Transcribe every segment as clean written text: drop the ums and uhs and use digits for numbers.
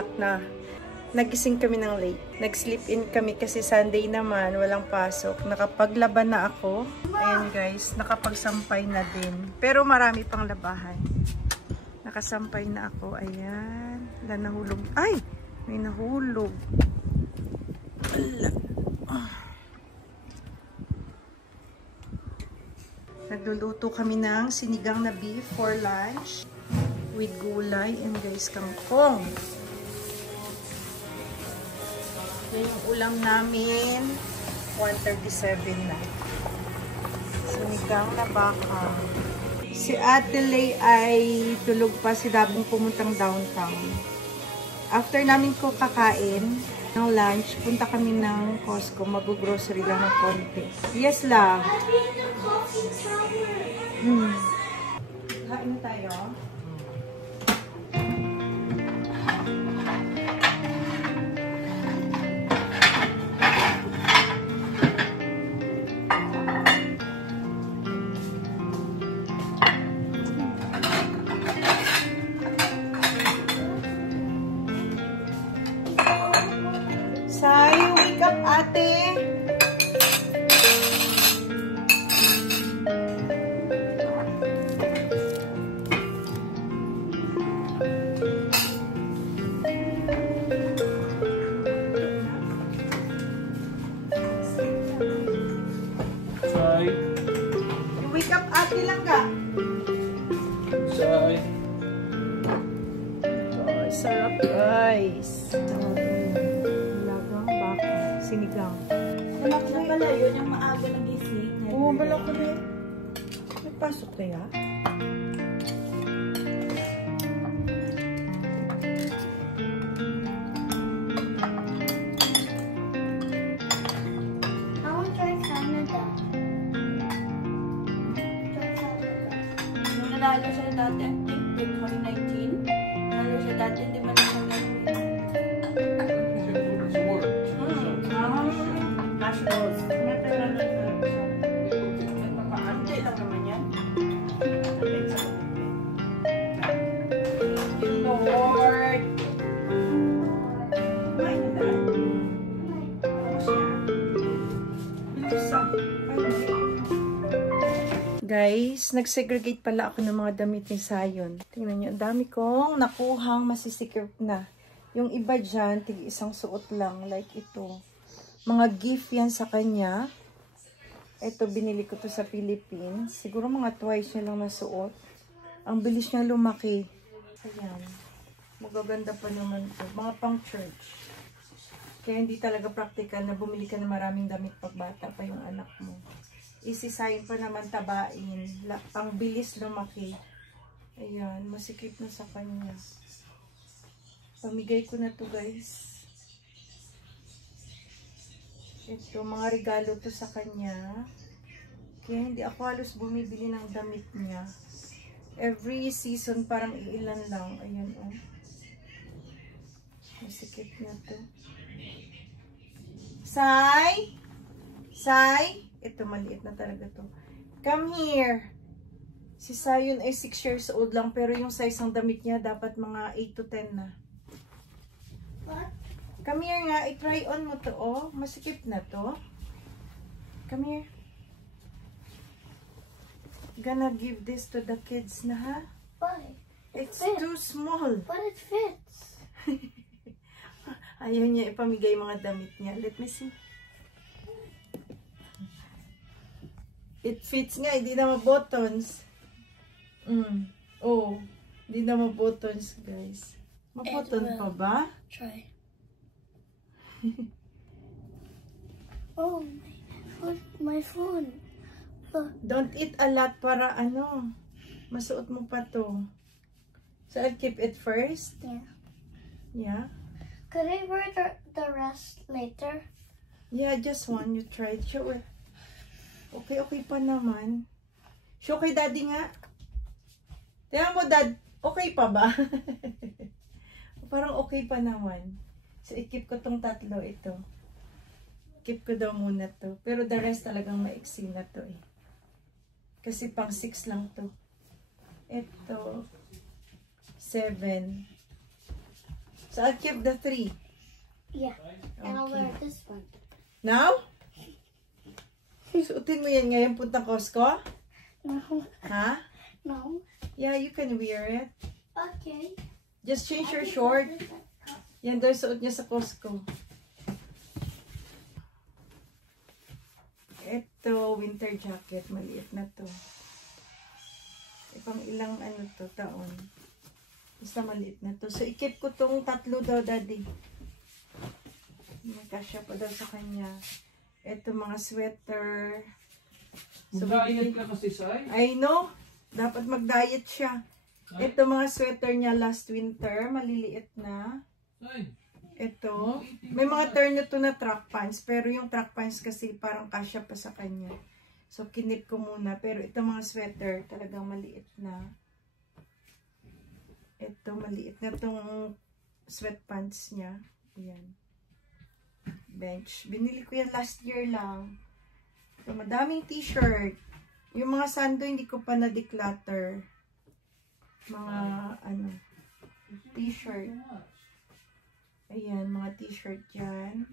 anak na. Nagising kami ng late. Nag-sleep in kami kasi Sunday naman, walang pasok. Nakapaglaban na ako. Ayan guys, nakapagsampay na din. Pero marami pang labahan. Nakasampay na ako. Ayan. Wala nahulog. Ay! May nahulog. Nagluluto kami ng sinigang na beef for lunch with gulay and guys, kangkong. Yan yung ulam namin. 1:37 na. Sinigang na baka. Si Ate Lay ay tulog pa, si Dabong pumuntang downtown. After namin ko kakain ng lunch, punta kami ng Costco. Mag-grocery lang ng konti. Yes, love. Kain tayo. Say, wake up, ate. Say. Wake up, ate lang ka. Say. Ay, sarap, guys. Sinigang. Balak na pala yun, yung maaga nagising. Oo, balak ko rin. May pasok kaya? I want to try Canada. Nung nanalo siya dati, I think, 2019. Nanalo siya dati, hindi man lang nanalo. Nationals. Nagpapaante lang naman yan. Lord! Kumain na dahil. Guys, nag-segregate pala ako ng mga damit ni Sayon. Tingnan nyo, ang dami kong nakuhang masisikip na. Yung iba dyan, tig-isang suot lang, like ito. Mga gift yan sa kanya. Ito, binili ko to sa Philippines. Siguro mga twice niya lang nasuot. Ang bilis niya lumaki. Ayan. Magaganda pa naman to. Mga pang church. Kaya hindi talaga practical na bumili ka ng maraming damit pag bata pa yung anak mo. Isisayin pa naman tabain. Ang bilis lumaki. Ayan. Masikip na sa kanya. Pamigay ko na to, guys. Ito, mga regalo to sa kanya. Kaya hindi ako halos bumibili ng damit niya. Every season parang iilan lang. Ayan, oh. Masikip na to. Sai! Sai! Ito, maliit na talaga to. Come here! Si Sayon ay 6 years old lang, pero yung size ng damit niya dapat mga 8 to 10 na. What? Come here nga, i-try on mo to, oh. Masikip na to. Come here. Gonna give this to the kids na, ha? Why? It's too small. But it fits. Ayaw niya ipamigay mga damit niya. Let me see. It fits nga, hindi na ma-buttons. Oh, hindi na ma-buttons, guys. Ma-button pa ba? Try. Oh, my phone. Look. Don't eat a lot para ano, masuot mo pa to. So I'll keep it first. Yeah. Yeah. Could I wear the rest later? Yeah, just one. You tried. Sure. Okay, okay pa naman. Show kay daddy nga. Tingnan mo, dad. Okay pa ba? Parang okay pa naman. So, i-keep ko tong tatlo ito. Keep ko daw muna to. Pero the rest talagang maiksi na to eh. Kasi pang 6 lang to. Ito. 7. So I'll keep the 3. Yeah. And I'll wear this one. Now? Suotin mo yan ngayon puntang Costco? No. Ha? No. Yeah, you can wear it. Okay. Just change your short. Yan daw suot niya sa Costco. Ito, winter jacket. Maliit na to. Pang ilang ano to, taon. Basta maliit na to. So, ikip ko tong 3 daw, daddy. Magkasya pa daw sa kanya. Ito, mga sweater. So, Mag-diet ka kasi, Sai? I know. Dapat mag-diet siya. Ito, mga sweater niya last winter. Maliliit na. Sai? Ito. May mga turn na to na track pants. Pero yung track pants kasi parang kasya pa sa kanya. So, kinip ko muna. Pero ito mga sweater, talagang maliit na. Ito, maliit na tong sweatpants niya. Ayan. Bench. Binili ko yan last year lang. Ito, madaming t-shirt. Yung mga sando, hindi ko pa na-declutter. Mga, ano, t-shirt. Ayan, mga t-shirt yan.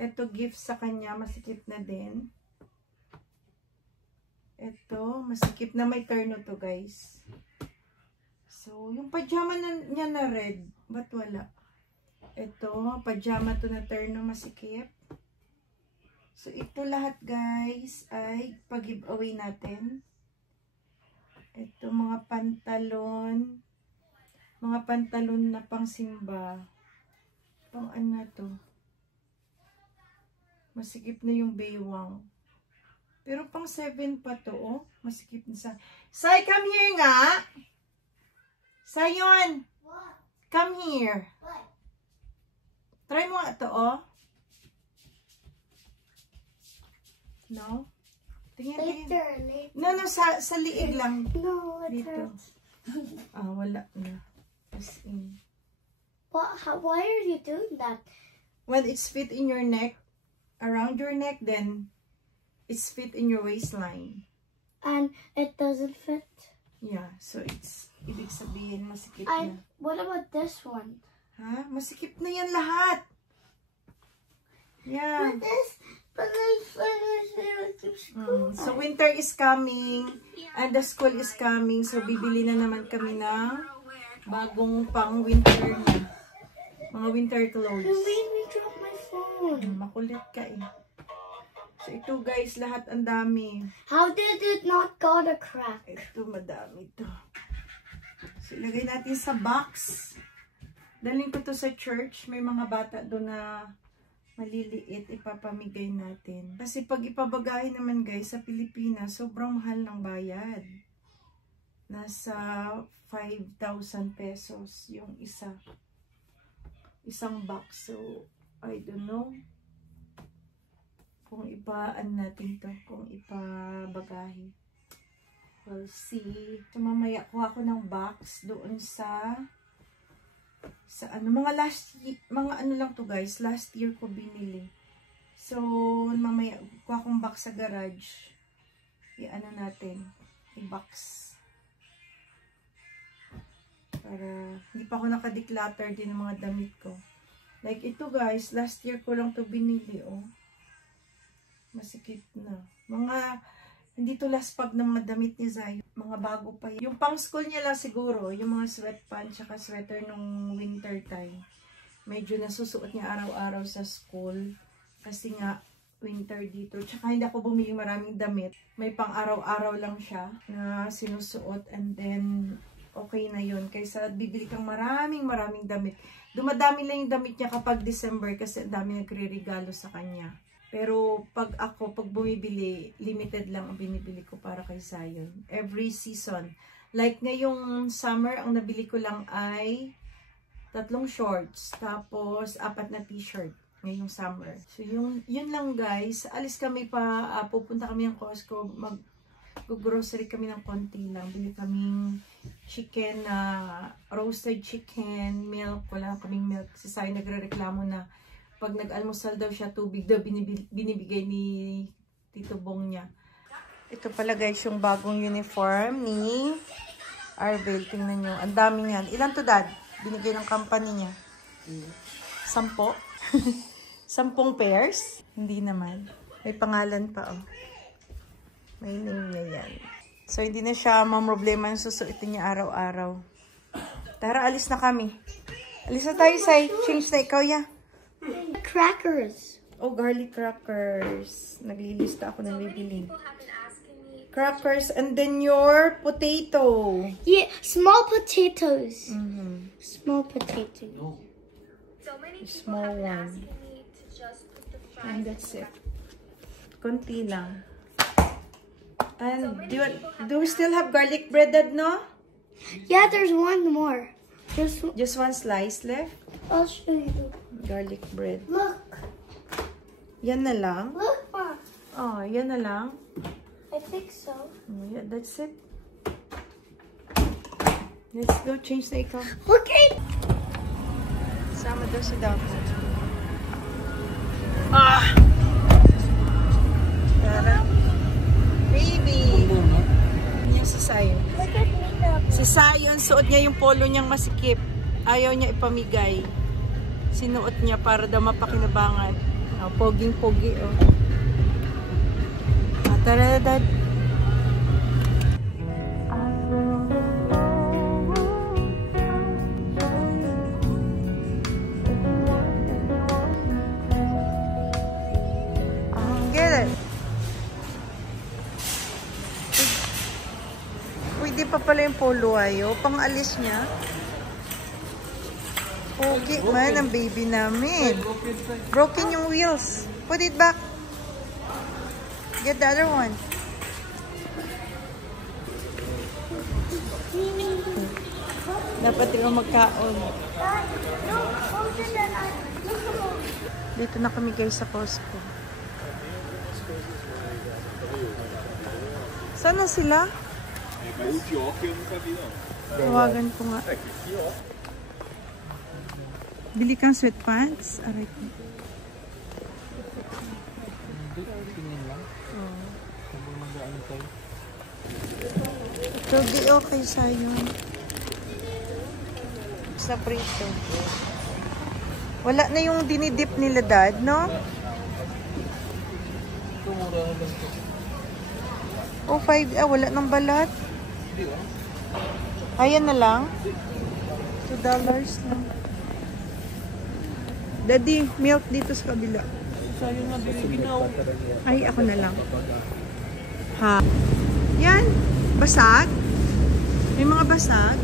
Ito, gift sa kanya. Masikip na din. Ito, masikip na may terno to, guys. So, yung pajama niya na red. Ba't wala? Ito, pajama to na terno masikip. So, ito lahat, guys, ay pag-giveaway natin. Ito, mga pantalon. Mga pantalon na pang simba. Pang ano to? Masikip na yung baywang. Pero pang 7 pa to, oh. Masikip na sa... Sai, come here nga! Sayon! Come here. Try mo nga to, oh. No? Tingnan, tingnan. Later. No, sa liig lang. No, it Dito. hurts. Ah, wala na. As in. Why are you doing that? When it's fit in your neck, around your neck, then it's fit in your waistline. And it doesn't fit? Yeah, so it's, ibig sabihin, masikip na. What about this one? Ha? Masikip na yan lahat. Yeah. But I finished to school. So, winter is coming, and the school is coming, so bibili na naman kami ng bagong pang winter na. Mga winter clothes. You made me drop my phone. Makulit ka eh. So, ito guys, lahat ang dami. How did it not got a crack? Ito, madami to. So, ilagay natin sa box. Daling ko to sa church. May mga bata doon na maliliit, ipapamigay natin. Kasi pag ipabagahin naman guys, sa Pilipinas, sobrang mahal ng bayad. Nasa 5,000 pesos yung isang box. So, I don't know kung ipaan natin to, kung ipabagahe. We'll see. So, mamaya kuha ko ng box doon sa ano, mga ano lang to guys, last year ko binili. So, mamaya kuha kong box sa garage. I-ano natin, i-box. Para hindi pa ako naka-declutter din ng mga damit ko. Like ito guys, last year ko lang to binili, oh. Masikip na. Hindi to last pag ng mga damit ni Zay. Mga bago pa yun. Yung pang school niya lang siguro, yung mga sweatpants tsaka sweater nung winter time. Medyo nasusuot niya araw-araw sa school. Kasi nga, winter dito. Tsaka hindi ako bumili maraming damit. May pang araw-araw lang siya na sinusuot. And then, okay na yun. Kaysa bibili kang maraming damit. Dumadami lang yung damit niya kapag December kasi ang dami nagre-regalo sa kanya. Pero pag bumibili, limited lang ang binibili ko para kay Zion. Every season. Like ngayong summer, ang nabili ko lang ay 3 shorts. Tapos 4 na t-shirt ngayong summer. So yun lang guys. Alis kami pa, pupunta kami ng Costco. Mag-grocery kami ng konti lang. Bili kaming chicken, roasted chicken, milk. Wala kaming milk. Si Zion nagre-reklamo na pag nag-almusal daw siya, tubig daw binibigay ni Tito Bong niya. Ito pala guys, yung bagong uniform ni Arvel. Tingnan nyo. Ang dami niyan. Ilan to dad? Binigay ng company niya. 10? 10 pairs? Hindi naman. May pangalan pa, oh. May name niya yan. So, hindi na siya mamroblema yung susuotin niya araw-araw. Tara, alis na kami. Alis na tayo, Sai. Change na ikaw, ya. Crackers. Oh, garlic crackers. Naglilista ako ng bibili. Crackers, and then your potato. Yeah, small potatoes. Mm-hmm. Small potatoes. Small one. And that's it. Konti lang. And do we still have garlic breaded, no? Yeah, there's one more. Just one slice left. I'll show you. Garlic bread. Look. Yan na lang. Look, Mom. Oh, yan na lang. I think so. Yeah, that's it. Let's go. Change na ikaw. Okay. Sama daw si Dapo. Ah! Tara. Baby! Yan si Sayon. Look at me now. Si Sayon, suot niya yung polo niyang masikip. Ayaw niya ipamigay. Sinuot niya para daw mapakinabangan. Oh, poging-pogi, oh. Ah, tara, Dad. Get it. Pwede pa pala yung polo, ayo. Pang-alis niya. Pogi man ang baby namin. Broken yung wheels. Put it back. Get the other one. Dapat rin magkaon. Dito na kami guys sa Costco. Saan na sila? Tawagan ko nga. Bili kang sweatpants. Aray ko. Ito di okay sa'yo. Sa prito. Wala na yung dinidip nila, Dad, no? Oh, 5. Ah, wala nang balat. Ayan na lang. $2 lang. Daddy, milk dito sa kabila. Sayang na biniginaw. Ay, ako na lang. Ha? Yan. Basag. May mga basag.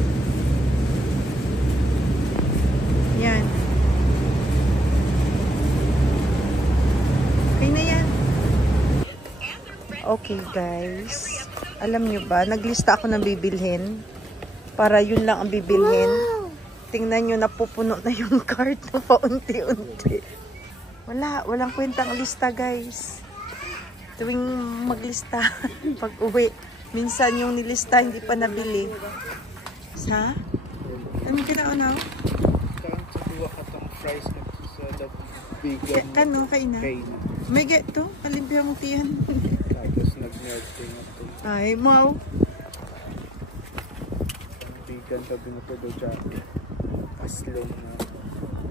Yan. Okay na yan. Okay, guys. Alam nyo ba, naglista ako ng bibilhin. Para yun lang ang bibilhin. Wow. Tingnan nyo, napupuno na yung cart na paunti-unti. Walang kwentang lista, guys. Tuwing maglista, pag uwi, minsan yung nilista hindi pa nabili. Ha? Ano kinaunaw? Ano, kaina? May get to? Kalimpia mong tiyan. Tapos nag-melt ito. Ay, mau. Vegan ka binuto do jacket. Aslong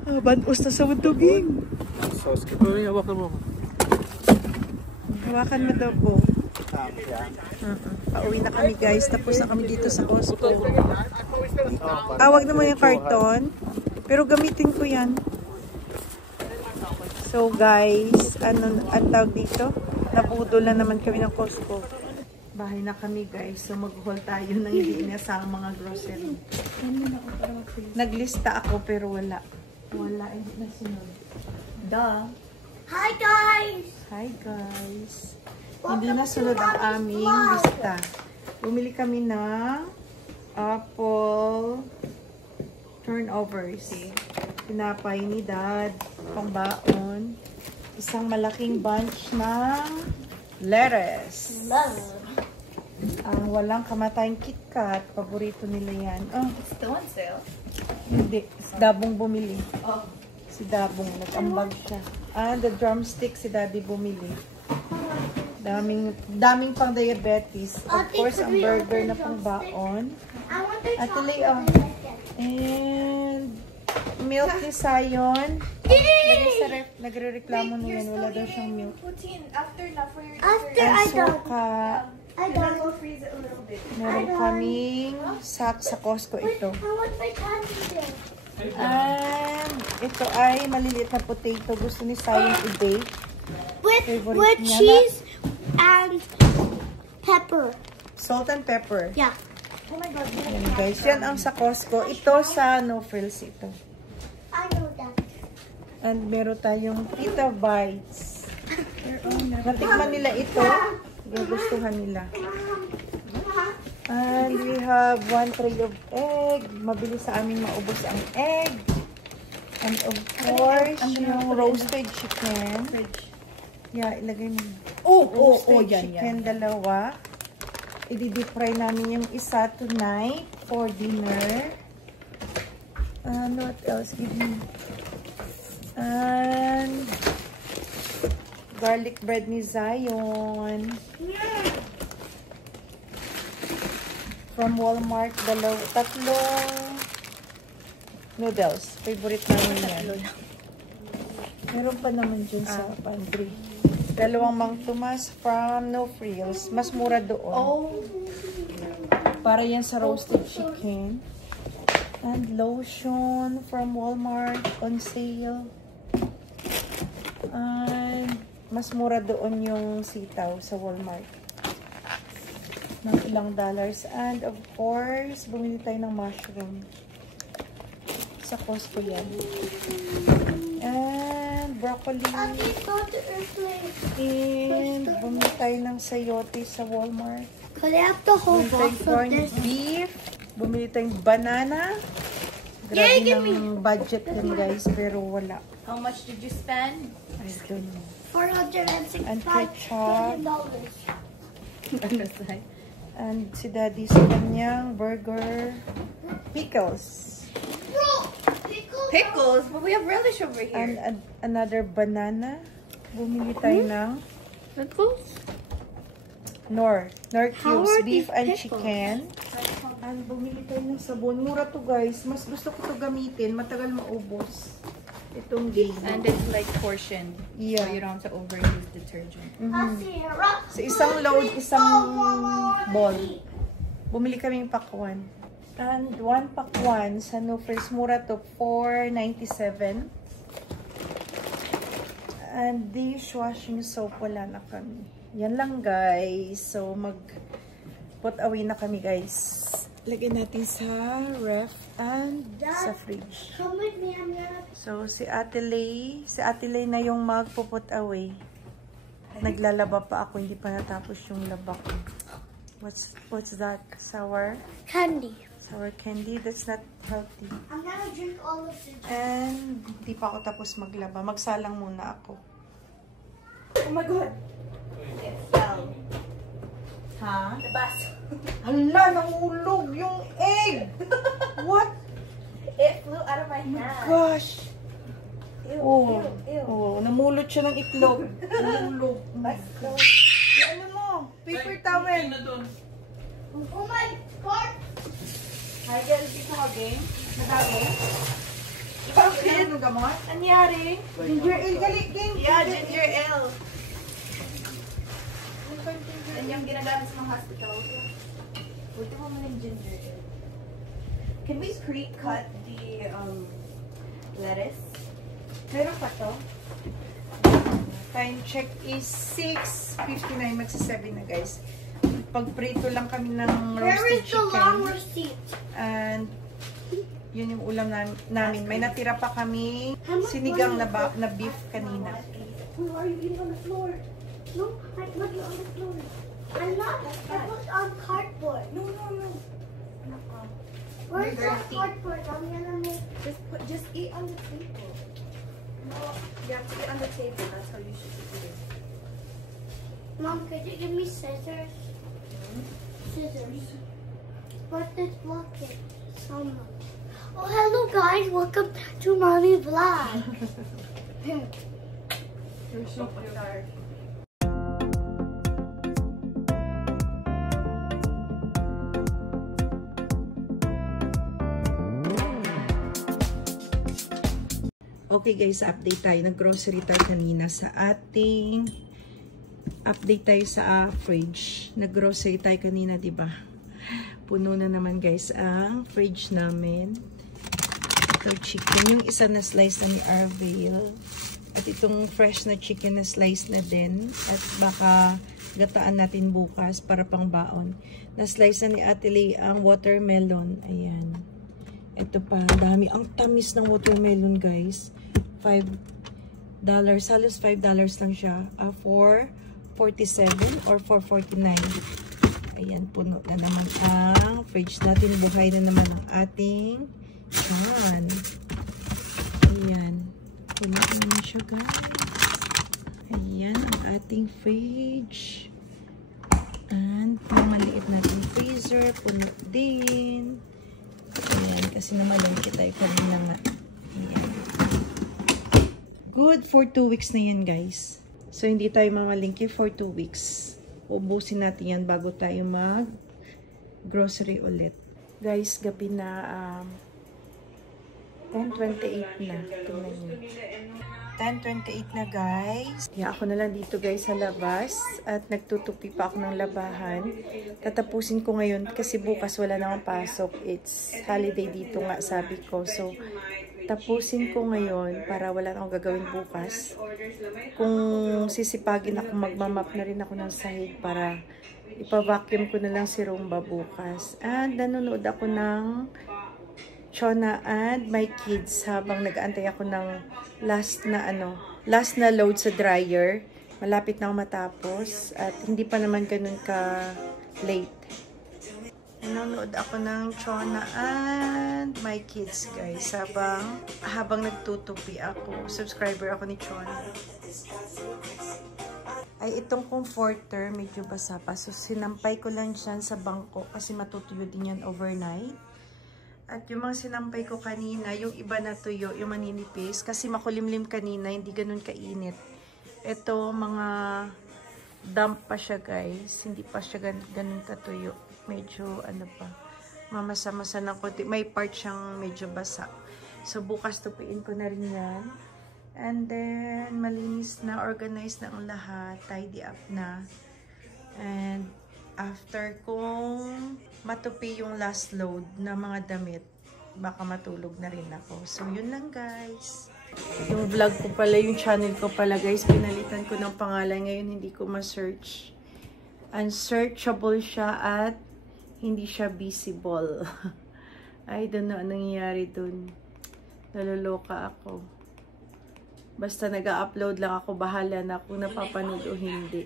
na. Bantos na sa munduging. Sauce ka. Uy, hawakan mo. Hawakan mo daw po. Pauwi na kami guys. Tapos na kami dito sa Costco. Tawag naman yung karton. Pero gamitin ko yan. So guys, ang tawag dito? Nabudol na naman kami ng Costco. Bahay na kami guys. So mag-haul tayo ng hindi inasang mga grocery. Naglista ako pero wala. Wala, hindi na sunod. Duh. Hi, guys. Hi guys. Hindi na sunod ang aming lista. Bumili kami ng apple turnovers. Pinapay ni Dad. Pangbaon. Isang malaking bunch ng lettuce. Love. Ang walang kamatayang KitKat. Paborito nila yan. Oh, It's still on sale. hindi. Si Dabong bumili. Oh. Si Dabong. Nag-ambag siya. The drumstick si Daddy bumili. Daming pang diabetes. Of course, ang burger na pang baon. I want the At tuloy, chocolate. And milk ni Sayon. Lagay sa ref. Nagre-reklamo na yan. Wala daw siyang milk. Poutine after na for your After Ang I done. suka. I done. We'll freeze it a little bit. Meron kaming sack sa Costco ito. I want my candy there. And ito ay maliliit na potato. Gusto ni Sayon i-bake. Favorite With niya. cheese and pepper. Salt and pepper. Yeah. Oh my god. Yan guys. Yan ang sa Costco. Ito sa No Frills ito. I know that. And meron tayong Pita Bites. Natikman nila ito. Gugustuhan nila. And we have 1 tray of egg. Mabilis sa amin maubos ang egg. And of course, yung roasted chicken. Yeah, ilagay mo. Roasted chicken, dalawa. I-deep fry namin yung isa tonight for dinner. What else? Give me. And garlic bread ni Zion. From Walmart, tatlong noodles. Favorite namin yan. Meron pa naman dyan sa pantry. Dalawang Mang Tomas from No Frills. Mas mura doon. Para yan sa roasted chicken. And lotion from Walmart on sale. And mas mura doon yung sitaw sa Walmart. Ng ilang dollars. And of course, bumili tayo ng mushroom. Sa Costco yan. And broccoli. Mommy, go to airplane. And bumili tayo ng sayote sa Walmart. Could I have the whole Bumili box tayong of corned this? beef. Bumili tayong banana. Grabe ng budget din guys, pero wala. How much did you spend? I don't know. $465 And ketchup. dollars. And si Daddy sa kanyang burger. Pickles. Pickles? But we have relish over And here. another banana. Bumili tayo ng Nor How cubes, are beef these and pickles? chicken. And bumili tayo ng sabon. Mura to guys. Mas gusto ko to gamitin. Matagal maubos. Itong game. And it's like portioned. Yeah. So you don't have to overuse detergent. Sa isang load, isang ball. Bumili kaming pakwan. And one pakwan sa No Frills, mura to $4.97. And dishwashing soap, wala na kami. Yan lang guys. So mag-put away na kami guys. Lagyan natin sa ref and sa fridge. Come with me, I'm gonna... So si Ate Lay na yung magpo-put away. Naglalaba pa ako, hindi pa natapos yung laba ko. What's that? Sour candy. That's not healthy. I'm gonna drink all of it. And hindi pa ako tapos maglaba. Magsalang muna ako. Oh my god. It fell. Ha? The bus. Hala, nahulog yung egg! What? It flew out of my hand. Gosh! Ew, Oh, ew, ew. oh, namulot siya ng itlog. Nahulog. Ano mo? Paper towel. Oh my God! Hi, guys. Dito ka, game? Madami. Bakit? Ano gamot? Nangyari? Ginger ale, galit game. Yeah, ginger ale. And yung ginagamit sa mga hospital. Buti mo yung ginger ale. Can we pre-cut the lettuce? Meron pa to? Time check is 6:59. Magsa-7 na guys. Pag-prito lang kami ng Where roasted is the long chicken. receipt? And yun yung ulam namin. May natira pa kami How much sinigang money is na beef kanina. Who are you eating on the floor? No, I put you on the floor. I'm not. I put on cardboard. No. Where's the cardboard? I'm gonna make. Just eat on the table. No, you have to eat on the table. That's how you should eat it. Mom, could you give me scissors? Scissors. But this block it so much. Oh, hello guys. Welcome to Mommy Vlog. You're so tired. Okay guys, update tayo. Nag-grocery tayo kanina sa ating update tayo sa fridge. Nag-grocery tayo kanina, di ba? Puno na naman guys ang fridge namin. Ito chicken. Yung isa na slice na ni Arvale. At itong fresh na chicken na slice na din. At baka gataan natin bukas para pang baon. Na-slice na ni Ate Lay ang watermelon. Ayan. Ito pa. Dami. Ang tamis ng watermelon guys. $5. Halos $5 lang siya. For 47 or 449. Ayan. Puno na naman ang fridge natin. Buhay na naman ang ating pan. Ayan. Puno na naman siya guys. Ayan ang ating fridge. And yung maliit natin freezer, puno din. Ayan, kasi namalungkit tayo kanina nga. Ayan. Good for 2 weeks na yan guys. So hindi tayo mamalingki for 2 weeks. Ubusin natin yan bago tayo mag grocery ulit. Guys, gabi na 10:28 na. Tingnan nyo. 10:28 na guys. Yeah, ako na lang dito guys sa labas. At nagtutupi pa ako ng labahan. Tatapusin ko ngayon kasi bukas wala na akong pasok. It's holiday dito nga sabi ko. So, tapusin ko ngayon para wala na akong gagawin bukas. Kung sisipagin ako, magmamap na rin ako ng sahig para ipa-vacuum ko na lang si Rumba bukas. And nanonood ako ng Chona and my kids habang nag-aantay ako ng last na load sa dryer. Malapit na ako matapos at hindi pa naman ganun ka late. Nanonood ako ng Chona and my kids guys habang nagtutupi ako. Subscriber ako ni Chona. Ay itong comforter medyo basa pa. So sinampay ko lang dyan sa bangko kasi matutuyo din yan overnight. At yung mga sinampay ko kanina, yung iba na tuyo, yung maninipis. Kasi makulimlim kanina, hindi ganun kainit. Ito, mga damp pa siya guys. Hindi pa siya ganun katuyo. Medyo, mamasa-masa ng konti. May part siyang medyo basa. So, bukas tupiin ko na rin yan. And then, malinis na, organized na ang lahat. Tidy up na. And, after kong matupi yung last load na mga damit, baka matulog na rin ako. So, yun lang guys. Yung vlog ko pala, yung channel ko pala guys, pinalitan ko ng pangalan. Ngayon, hindi ko ma-search. Unsearchable siya at hindi siya visible. I don't know anong nangyayari dun. Naloloka ako. Basta nag-upload lang ako, bahala na kung napapanood o hindi.